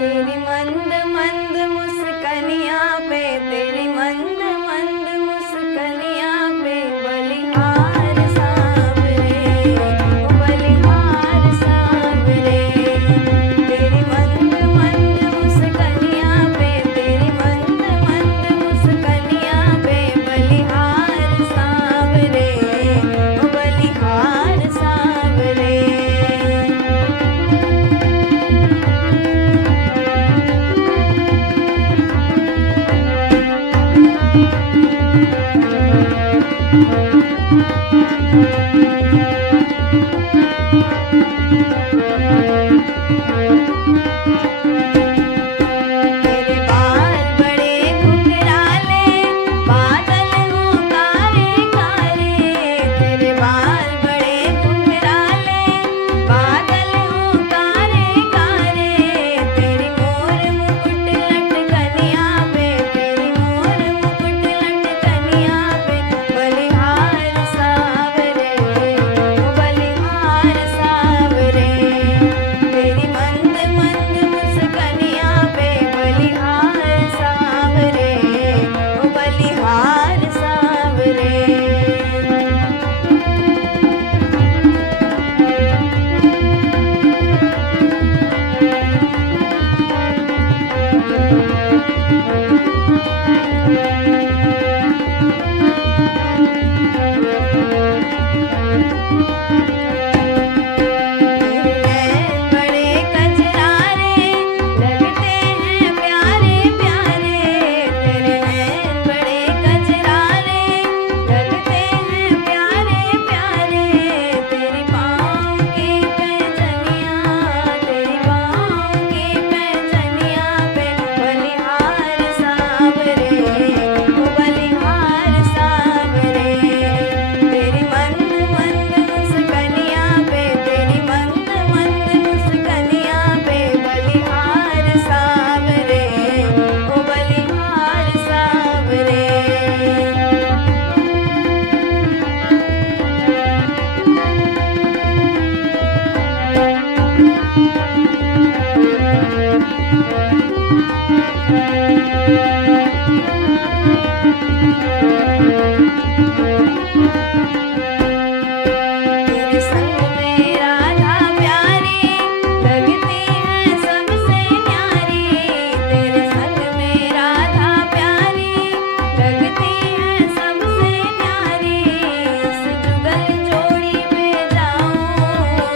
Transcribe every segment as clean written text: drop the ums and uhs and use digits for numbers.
तेरी मंद मंद मुस्कनिया पे, तेरी मंद मंद मुस्कनिया पे बलिहार सांवरे, ओ बलिहार सांवरे। तेरी मंद मंद मुस्कनिया पे, तेरी मंद मंद मुस्कनिया पे बलिहार सांवरे, ओ बलिहार सांवरे। तेरे बाल बड़े घुंघराले, बादल हों कारे कारे। तेरे बाल बड़े घुंघराले, बादल हों कारे कारे। तेरी मोर मुकुट लटकनिया पे, तेरी मोर मुकुट लटकनिया पे बलिहार सांवरे, ओ बलिहार सांवरे। तेरी मंद मंद मुस्कनिया पे बलिहार सांवरे, ओ बलिहार सांवरे। तेरे नैन बड़े कजरारे, लगते हैं प्यारे प्यारे। तेरे नैन बड़े कजरारे, लगते हैं प्यारे प्यारे। तेरी पाँव की पैजनिया, तेरी पाँव की पैजनिया पे बलिहार सांवरे, ओ बलिहार सांवरे। तेरी मंद मंद मुस्कनिया पे, तेरी मंद मंद मुस्कनिया पे बलिहार सांवरे, ओ बलिहार सांवरे। तेरे संग में राधा प्यारी, लगती है सबसे न्यारी। तेरे संग में राधा प्यारी, लगती है सबसे न्यारी। इस जुगल जोड़ी में जाऊं,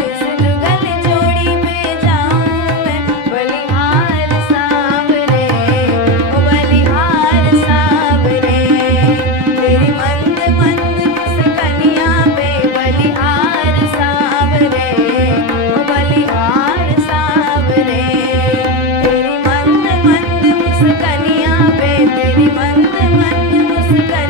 इस जुगल जोड़ी में जाऊं मैं बलिहार सांवरे, ओ बलिहार सांवरे। तेरी मंद मंद मुस्कनिया पे बलिहार सांवरे, ओ बलिहार सांवरे। तेरी मंद मंद मुस्कनिया पे, तेरी मंद मंद मुस्कनिया